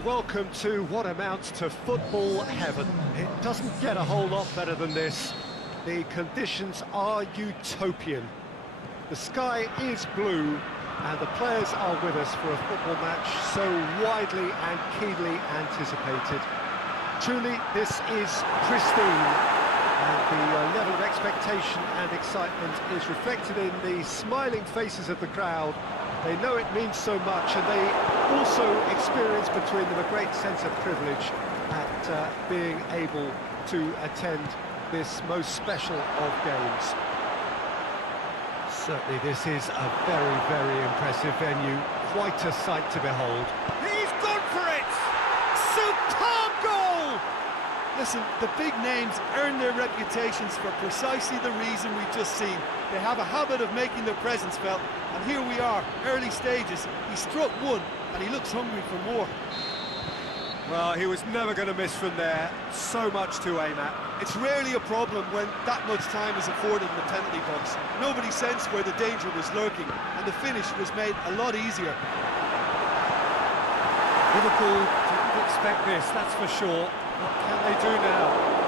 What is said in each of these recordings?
and welcome to what amounts to football heaven. It doesn't get a whole lot better than this. The conditions are utopian. The sky is blue, and the players are with us for a football match so widely and keenly anticipated. Truly, this is pristine, and the level of expectation and excitement is reflected in the smiling faces of the crowd. They know it means so much, and they also experience between them a great sense of privilege at being able to attend this most special of games. Certainly this is a very, very impressive venue, quite a sight to behold. He's gone for it! Superb goal! Listen, the big names earn their reputations for precisely the reason we've just seen. They have a habit of making their presence felt, and here we are, early stages. He struck one, and he looks hungry for more. Well, he was never going to miss from there. So much to aim at. It's rarely a problem when that much time is afforded in the penalty box. Nobody sensed where the danger was lurking, and the finish was made a lot easier. Liverpool didn't expect this, that's for sure. What can they do now?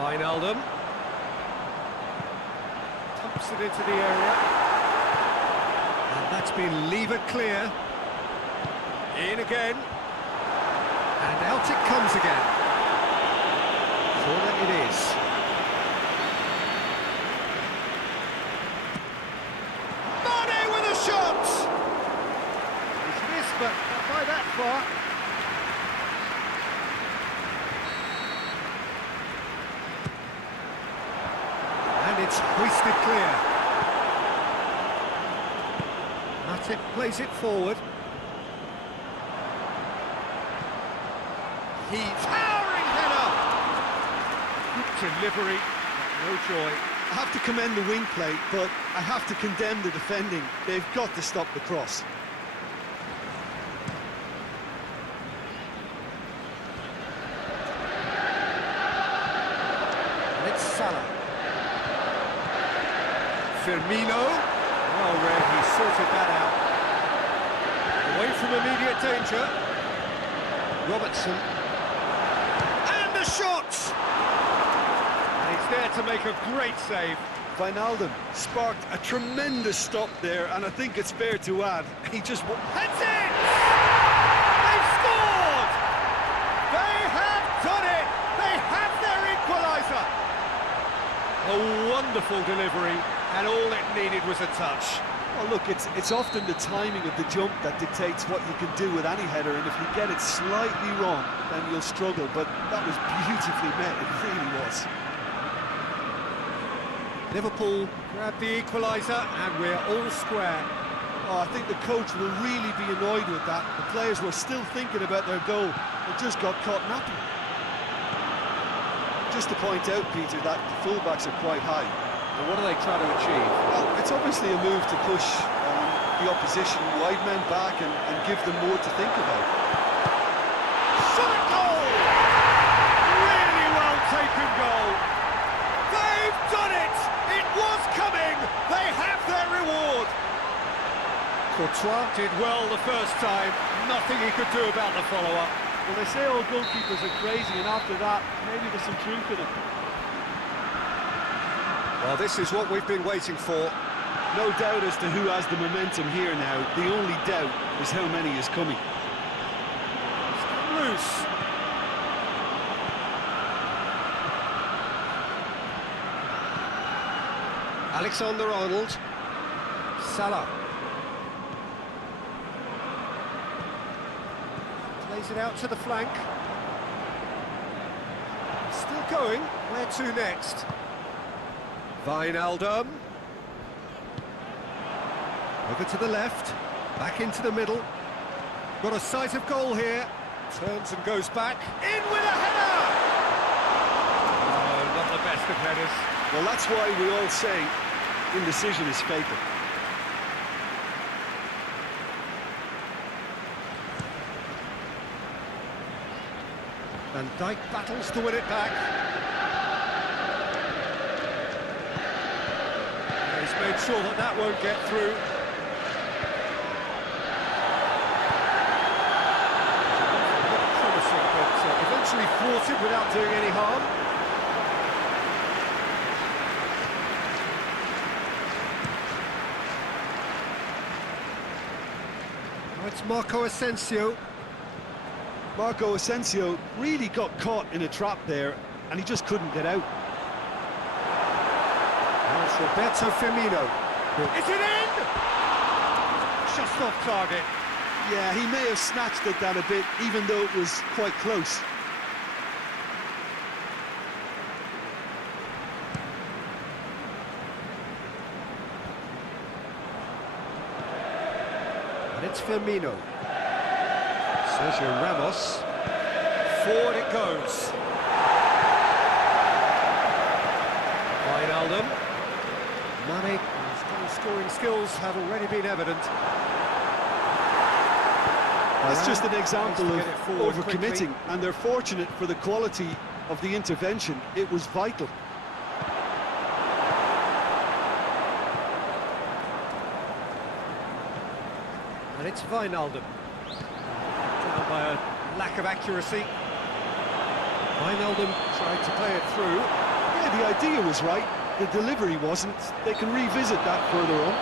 Wijnaldum. Pumps it into the area. And that's been levered clear. In again. And out it comes again. Corner it is. Mane with a shot! He's missed, but not by that far. And it's hoisted clear. Matip plays it forward. He towering header! Good delivery, but no joy. I have to commend the wing play, but I have to condemn the defending. They've got to stop the cross. And it's Salah. Firmino. Well read, he sorted that out. Away from immediate danger. Robertson. And the shot! And he's there to make a great save. Wijnaldum sparked a tremendous stop there, and I think it's fair to add, he just... That's it! They've scored! They have done it! They have their equaliser! A wonderful delivery, and all it needed was a touch. Well, look, it's often the timing of the jump that dictates what you can do with any header, and if you get it slightly wrong, then you'll struggle, but that was beautifully met, it really was. Liverpool grab the equaliser, and we're all square. Oh, I think the coach will really be annoyed with that. The players were still thinking about their goal, and just got caught napping. Just to point out, Peter, that the fullbacks are quite high. And what are they trying to achieve? Well, it's obviously a move to push the opposition wide men back and give them more to think about. Shot goal! Really well taken goal. They've done it! It was coming! They have their reward! Courtois did well the first time. Nothing he could do about the follow-up. Well, they say all goalkeepers are crazy, and after that, maybe there's some truth in it. Well, this is what we've been waiting for. No doubt as to who has the momentum here now. The only doubt is how many is coming. Loose. Alexander-Arnold. Salah. Plays it out to the flank. Still going. Where to next? Wijnaldum. Over to the left. Back into the middle. Got a sight of goal here. Turns and goes back. In with a header! Oh, not the best of headers. Well, that's why we all say indecision is fatal. Van Dijk battles to win it back. He's made sure that that won't get through. spotted without doing any harm. Now it's Marco Asensio. Marco Asensio really got caught in a trap there, and he just couldn't get out. Now it's Roberto Firmino. Is it in? Just off target. Yeah, he may have snatched at that a bit, even though it was quite close. And it's Firmino. Sergio Ramos. Forward it goes. Wijnaldum. Mane, his goal-scoring skills have already been evident. That's just an example of overcommitting, quickly. and they're fortunate for the quality of the intervention. It was vital. And it's Wijnaldum. Down by a lack of accuracy. Wijnaldum tried to play it through. Yeah, the idea was right, the delivery wasn't. They can revisit that further on.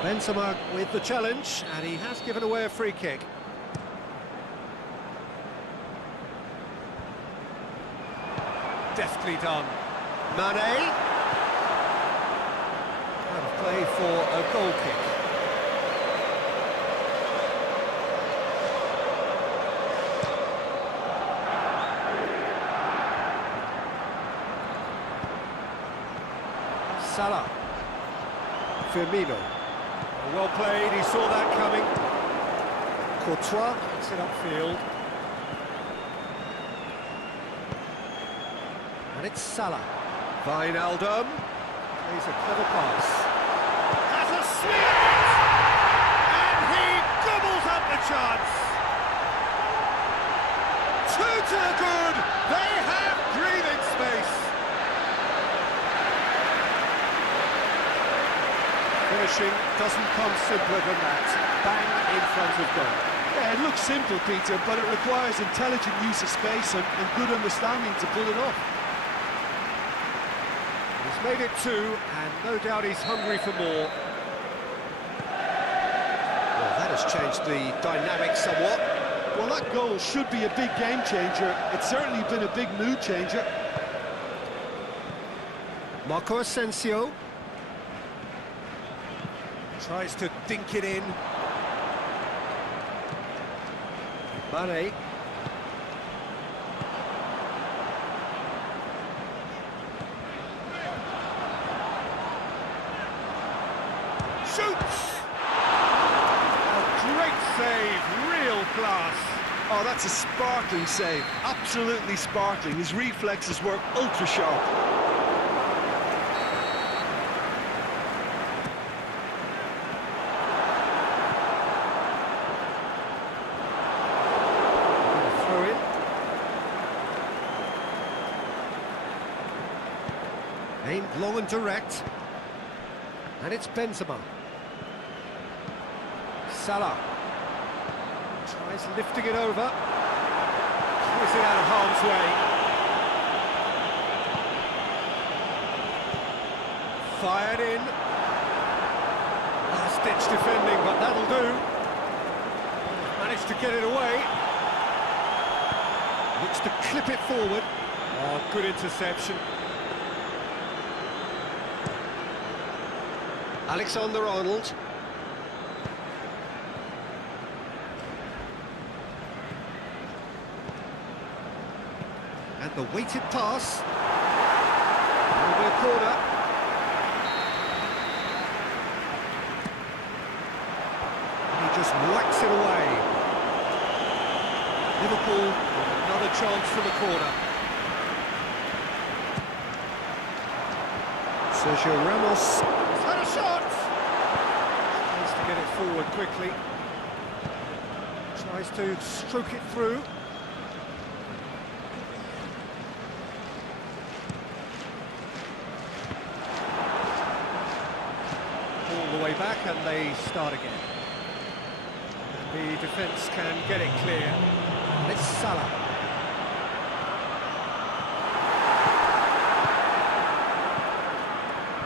Benzema with the challenge, and he has given away a free kick. Deftly done. Mane. Out of play for a goal kick. Salah. Firmino. Well played, he saw that coming. Courtois gets it upfield. And it's Salah. Wijnaldum plays a clever pass. Has a swing at it! And he gobbles up the chance! Two to the good! They have breathing space! Finishing doesn't come simpler than that. Bang in front of goal. Yeah, it looks simple, Peter, but it requires intelligent use of space and good understanding to pull it off. He's made it two, and no doubt he's hungry for more. Well, that has changed the dynamic somewhat. Well, that goal should be a big game changer. It's certainly been a big mood changer. Marco Asensio. Tries to dink it in. Mane. Shoots! A great save, real class. Oh, that's a sparkling save. Absolutely sparkling. His reflexes were ultra sharp. Aimed long and direct. And it's Benzema. Salah. Tries lifting it over. Clears it out of harm's way. Fired in. Last-ditch defending, but that'll do. Managed to get it away. Looks to clip it forward. Oh, good interception. Alexander-Arnold. And the weighted pass. That'll be a corner. And he just whacks it away. Liverpool with another chance from the corner. Sergio Ramos. He's had a shot! Tries to get it forward quickly. Tries to stroke it through. All the way back, and they start again. And the defence can get it clear. And it's Salah.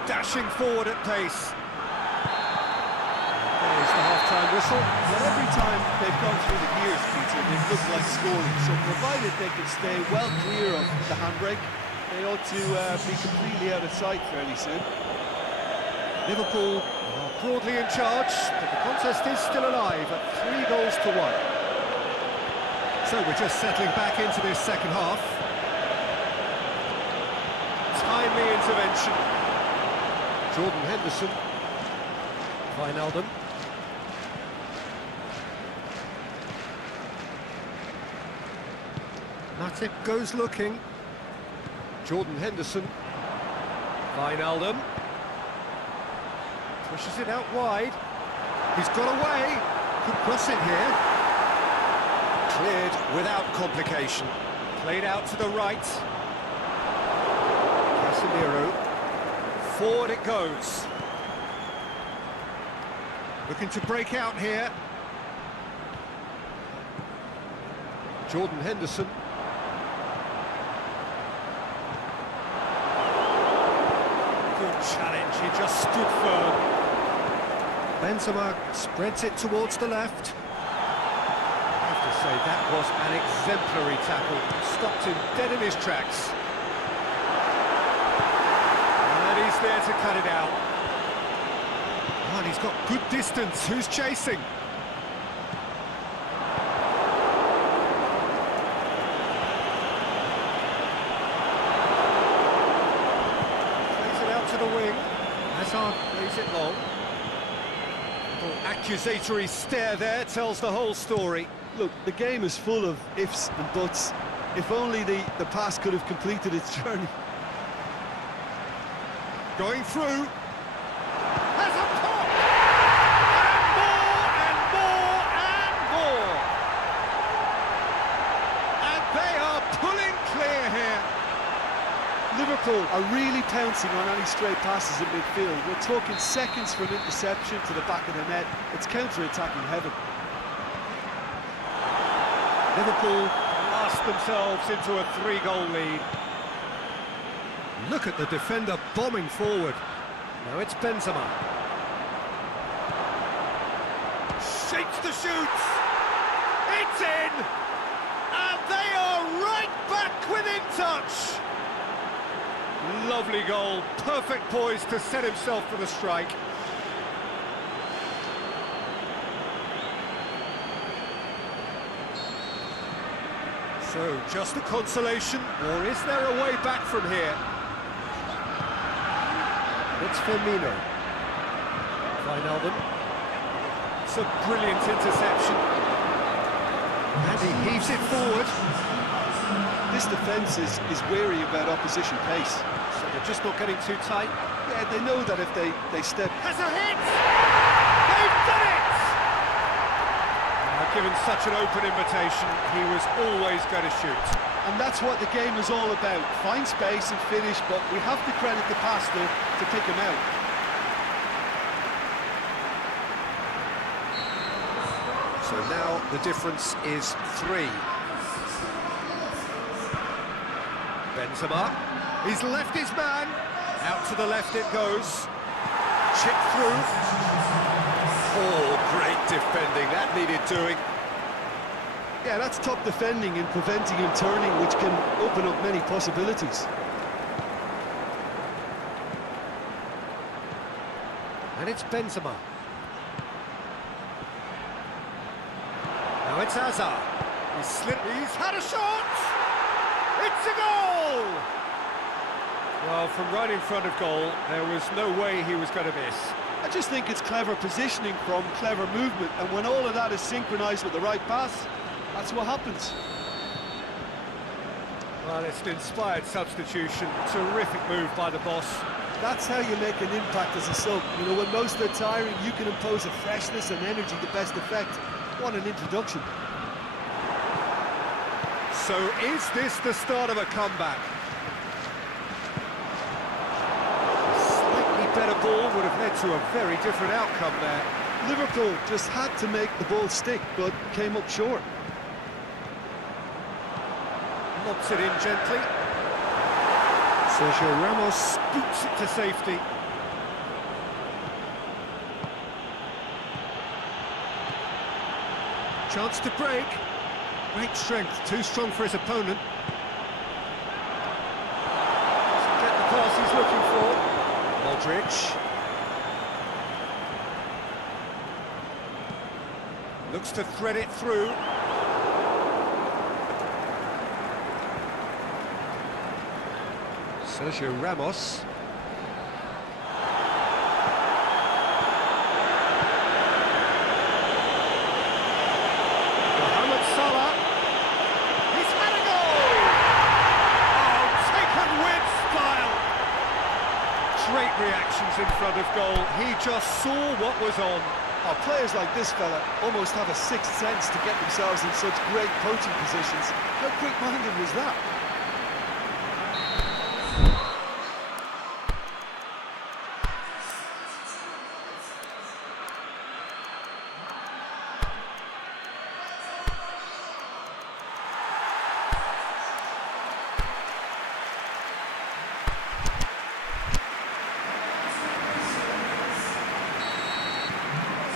Dashing forward at pace. There's the half-time whistle. Well, every time they've gone through the gears, Peter, they've looked like scoring. So provided they can stay well clear of the handbrake, they ought to be completely out of sight fairly soon. Liverpool are broadly in charge, but the contest is still alive at 3-1. So we're just settling back into this second half. Timely intervention. Jordan Henderson. Wijnaldum. Matip goes looking. Jordan Henderson. Wijnaldum. Pushes it out wide. He's got away. Could cross it here. Cleared without complication. Played out to the right. Casemiro. Forward it goes. Looking to break out here. Jordan Henderson. Good challenge, he just stood firm. Benzema spreads it towards the left. I have to say, that was an exemplary tackle. Stopped him dead in his tracks. And he's there to cut it out. Oh, and he's got good distance. Who's chasing? Plays it out to the wing. Hazard plays it long. Little accusatory stare there tells the whole story. Look, the game is full of ifs and buts. If only the pass could have completed its journey. Going through. Has a pop! And more and more and more. And they are pulling clear here. Liverpool are really pouncing on any stray passes in midfield. We're talking seconds from interception to the back of the net. It's counter-attacking heaven. Liverpool blast themselves into a 3-goal lead. Look at the defender bombing forward. Now it's Benzema. Shakes the shoots. It's in! And they are right back within touch. Lovely goal. Perfect poise to set himself for the strike. So, just a consolation, or is there a way back from here? It's Firmino. Wijnaldum. It's a brilliant interception. And he heaves it forward. This defence is wary about opposition pace. So they're just not getting too tight. Yeah, they know that if they step... Has a hit! They've done it! Given such an open invitation, he was always going to shoot. And that's what the game is all about. Find space and finish, but we have to credit the passer to pick him out. So now the difference is 3. Benzema, he's left his man. Out to the left it goes. Chip through. Oh, great defending, that needed doing. Yeah, that's top defending and preventing him turning, which can open up many possibilities. And it's Benzema. Now it's Hazard. He's had a shot! It's a goal! Well, from right in front of goal, there was no way he was going to miss. I just think it's clever positioning from clever movement, and when all of that is synchronised with the right pass, that's what happens. Well, it's an inspired substitution. Terrific move by the boss. That's how you make an impact as a sub. You know, when most are tiring, you can impose a freshness and energy to best effect. What an introduction. So is this the start of a comeback? Slightly better ball would have led to a very different outcome there. Liverpool just had to make the ball stick, but came up short. Lobs it in gently. Sergio Ramos scoops it to safety. Chance to break. Great strength, too strong for his opponent. Doesn't get the pass he's looking for. Modric. Looks to thread it through. Sergio Ramos. Mohamed Salah. He's had a goal! Oh, taken with style! Great reactions in front of goal. He just saw what was on. Oh, players like this fella almost have a sixth sense to get themselves in such great coaching positions. How quick-minded was that?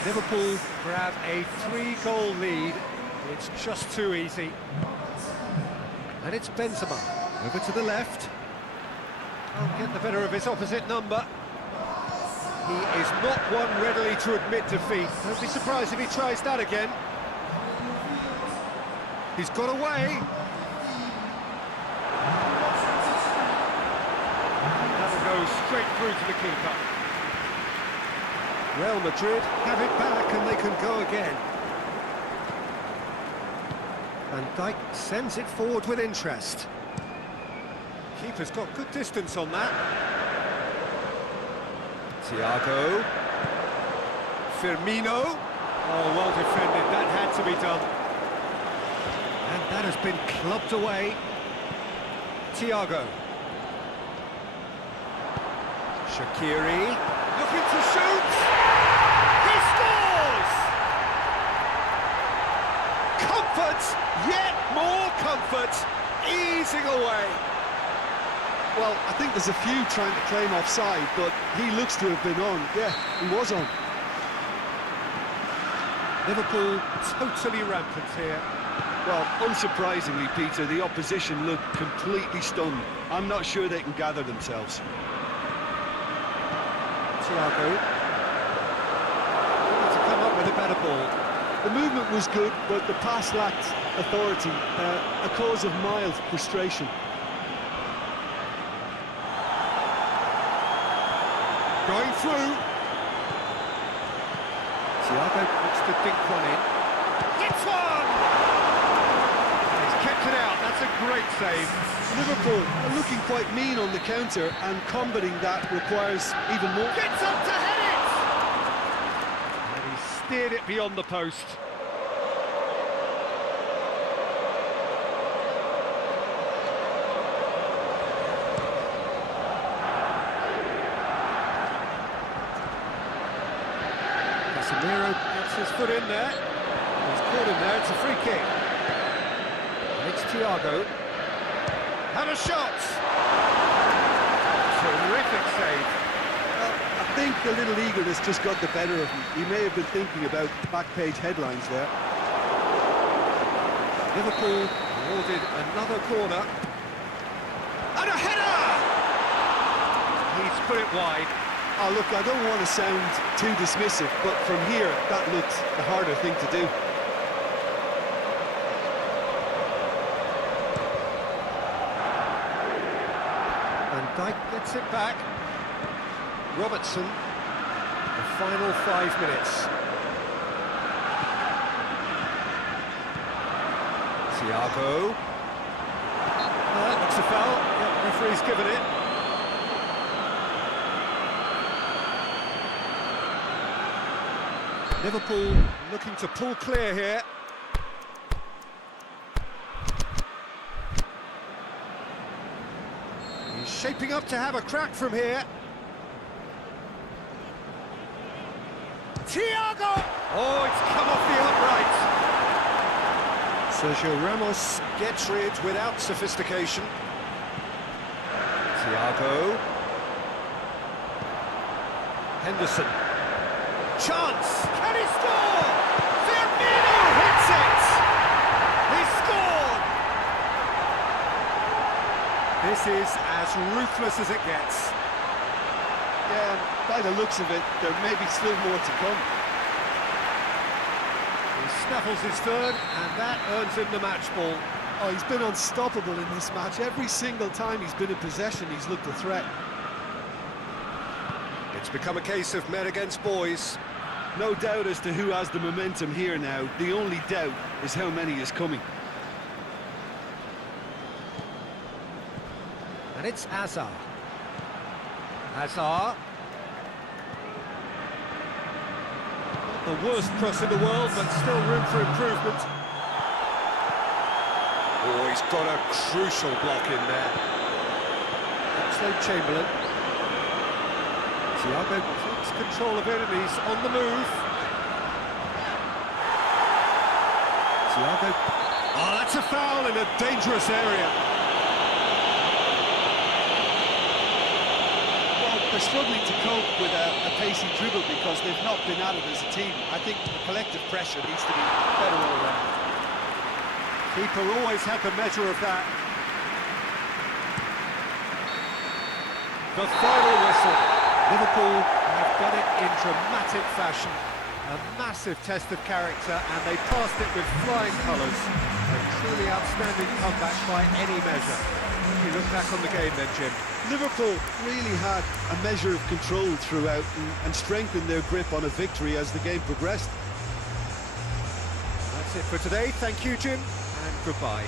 Liverpool grab a 3-goal lead. It's just too easy. And it's Benzema, over to the left. Can't get the better of his opposite number. He is not one readily to admit defeat. Don't be surprised if he tries that again. He's got away. That'll go straight through to the keeper. Real Madrid have it back and they can go again. Van Dijk sends it forward with interest. Keeper's got good distance on that. Thiago. Firmino. Oh, well defended, that had to be done. And that has been clubbed away. Thiago. Shaqiri. Looking to shoot. Comfort, yet more comfort, easing away. Well, I think there's a few trying to claim offside, but he looks to have been on. Yeah, he was on. Liverpool totally rampant here. Well, unsurprisingly, Peter, the opposition look completely stunned. I'm not sure they can gather themselves. Thiago. Need to come up with a better ball. The movement was good, but the pass lacked authority, a cause of mild frustration. Going through. Thiago looks to dink one in. Hits one! He's kept it out, that's a great save. Liverpool are looking quite mean on the counter, and combating that requires even more. Gets up to head it! And he steered it beyond the post. Casemiro gets his foot in there. He's caught him there, it's a free kick. And it's Thiago. And a shot! Terrific save. Well, I think a little eagerness just got the better of him. He may have been thinking about back-page headlines there. Liverpool awarded another corner. And a header! He's put it wide. Oh, look, I don't want to sound too dismissive, but from here, that looked the harder thing to do. Van Dijk gets it back. Robertson, the final 5 minutes. Thiago. That looks a foul. Yep, referee's given it. Liverpool looking to pull clear here. He's shaping up to have a crack from here. Thiago! Oh, it's come off the upright. Sergio Ramos gets rid without sophistication. Thiago. Henderson. Chance! Can he score? Firmino hits it! He scored! This is as ruthless as it gets. Yeah, by the looks of it, there may be still more to come. He snaffles his third, and that earns him the match ball. Oh, he's been unstoppable in this match. Every single time he's been in possession, he's looked a threat. It's become a case of men against boys. No doubt as to who has the momentum here now. The only doubt is how many is coming. And it's Hazard. Hazard. Not the worst cross in the world, but still room for improvement. Oh, he's got a crucial block in there. Oxlade-Chamberlain. Thiago takes control of it and he's on the move. Thiago. Oh, that's a foul in a dangerous area. Well, they're struggling to cope with a pacey dribble because they've not been at it as a team. I think the collective pressure needs to be better all around. Keeper always had the measure of that. The final whistle. Liverpool have done it in dramatic fashion. A massive test of character, and they passed it with flying colours. A truly outstanding comeback by any measure. You look back on the game then, Jim. Liverpool really had a measure of control throughout and strengthened their grip on a victory as the game progressed. That's it for today. Thank you, Jim, and goodbye.